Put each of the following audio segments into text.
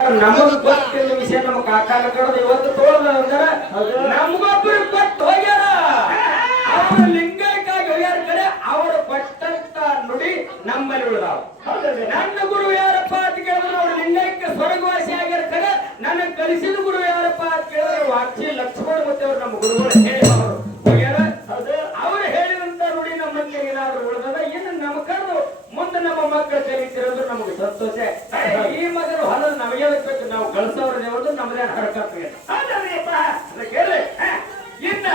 ನಮಗ ಗೊತ್ತಿಲ್ಲ ವಿಷಯ ನಮ್ಮ ಕಾಕಾಲ ಕಡದ ಇವತ್ತು ತೋಳ್ದ ಅಂದ್ರೆ ನಮಗೊಬ್ಬರು ಕೊಟ್ಟು ಹೋಗ್ಯಾರ. ಅವರು ಲಿಂಗಕ್ಕಾಗಿ ಹೋಗ್ಯಾರ ಕಡೆ ಅವರು ಕೊಟ್ಟಂತ ನುಡಿ ನಮ್ಮಲ್ಲಿ ಉಳಿದಾವ. ನನ್ನ ಗುರು ಯಾರಪ್ಪ ಅಂತ ಕೇಳಿದ್ರೆ ಅವ್ರು ಲಿಂಗಕ್ಕೆ ಸ್ವರ್ಗವಾಸಿ ಆಗ್ಯಾರ ಕಡೆ ನನ್ನ ಕಲಿಸಿದ ಗುರು ಯಾರಪ್ಪ ಅಂತ ಕೇಳಿದ್ರೆ ವಾಕ್ಷಿ ಲಕ್ಷ್ಮಣ ಮತ್ತೆ ಅವರು ನಮ್ಮ ಗುರುಗಳು ಹೇಳಿ ಅವರು ಹೋಗ್ಯಾರ. ಅವ್ರು ಹೇಳಿದಂತ ನುಡಿ ನಮ್ಮಲ್ಲಿ ಏನಾದ್ರು ಉಳಿದದ ಇನ್ನು ನಮ್ಮ ಕರೆದು ಮುಂದೆ ನಮ್ಮ ಮಕ್ಕಳು ಕಲಿತಿರೋದು ನಮಗೆ ಸಂತೋಷ. ಈ ಮಗನ ಹೊಲ ನಮಗೆ ಬೇಕು, ನಾವು ಕಳ್ಸೋರು ದೇವರು ನಮ್ಮದೇ ಹರಕತ್ತು ಕೇಳಿ. ಇನ್ನ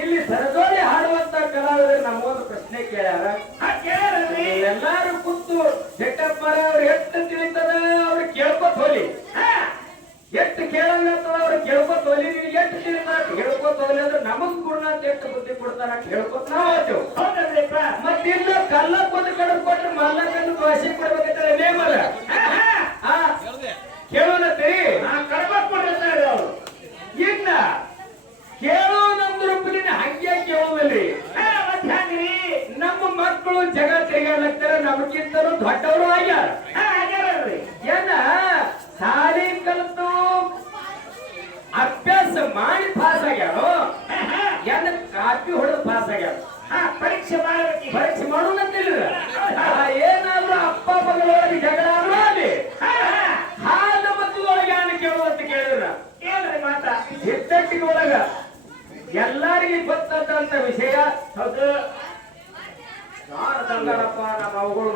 ಇಲ್ಲಿ ಸರದೋಳಿ ಹಾಡುವಂತ ಕಲಾವಿದರು ನಮಗೊಂದು ಪ್ರಶ್ನೆ ಕೇಳ್ಯಾರ. ಎಲ್ಲಾರು ಕೂತು ಜಟ್ಟಪ್ಪ ಅವ್ರು ಎಷ್ಟು ತಿಳಿತದ ಅವ್ರು ಕೇಳ್ಕೊತ ಹೋಲಿ, ಎಷ್ಟು ಕೇಳಂಗತ್ತದ ಅವ್ರು ಕೇಳ್ಕೊತ ಹೋಲಿ. ನೀವು ಎಷ್ಟು ತಿಳಿದ ಹೇಳ್ಕೊತ ಹೋಲಿ ಅಂದ್ರೆ ನಮಗ್ ಗುರುನಾಥ್ ಎಷ್ಟು ಬುದ್ಧಿ ಕೊಡ್ತಾರ ಹೇಳ್ಕೊತ ನಾವು ಹೋಗ್ತೇವೆ. ಮತ್ತಿಲ್ಲ ಕಲ್ಲ ಕೂತು ಕಡದ್ ಕೊಟ್ರೆ ಮಲ್ಲಕನ್ನು ಭಾಷೆ ಕೊಡ್ಬೇಕಂತಾರೆ ನೇಮದ ಕೇಳೋಣತ್ತೀರಿ ಕಡ್ಬಾರ್ತಾರೆ ಅವ್ರು. ಇನ್ನ ಕೇಳೋನಂದು ರೂಪದಿನ ಹಂಗೆ ಕೇಳೋದಲ್ಲಿ ನಮ್ಮ ಮಕ್ಕಳು ಜಗ ತಿರುಗಾಡ್ಲಕ್ತಾರ, ನಮಗಿಂತಲೂ ದೊಡ್ಡವರು ಆಗ್ಯಾರ. ಏನ ಸಾಲಿ ಕಲಿತು ಅಭ್ಯಾಸ ಮಾಡಿ ಪಾಸ್ ಆಗ್ಯಾರೋ ಏನ ಕಾಪಿ ಹೊಡೆದು ಪಾಸ್ ಆಗ್ಯಾರ. ಪರೀಕ್ಷೆ ಮಾಡೋಣಂತಿಲ್ಲ. ಏನಾದ್ರು ಅಪ್ಪ ಮಗಳೊಳಗೆ ಜಗಳ ಅಲ್ಲಿ ಹಾಲ ಮತ್ತೊಳಗೆ ಯಾನ ಕೇಳುವಂತ ಕೇಳಿದ್ರ ಕೇಳ್ರಿ ಮಾತ ಹಿಟ್ಟಟ್ಟಿಗೆ ಒಳಗ ಎಲ್ಲಾರಿಗೆ ಗೊತ್ತಂತ ವಿಷಯ. ಹೌದು ಯಾರು ತಂಗಾರಪ್ಪ ನಮ್ಮ ಅವುಗಳು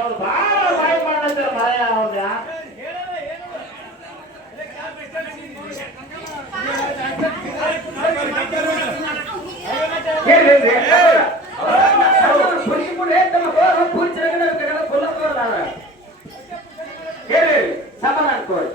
ಅವ್ರು ಬಹಳ ಬಾಯಿ ಮಾಡಂತಾರ ಭಯ ಅವ್ರ ಸಮಾನ ಅನ್ಕೋರಿ.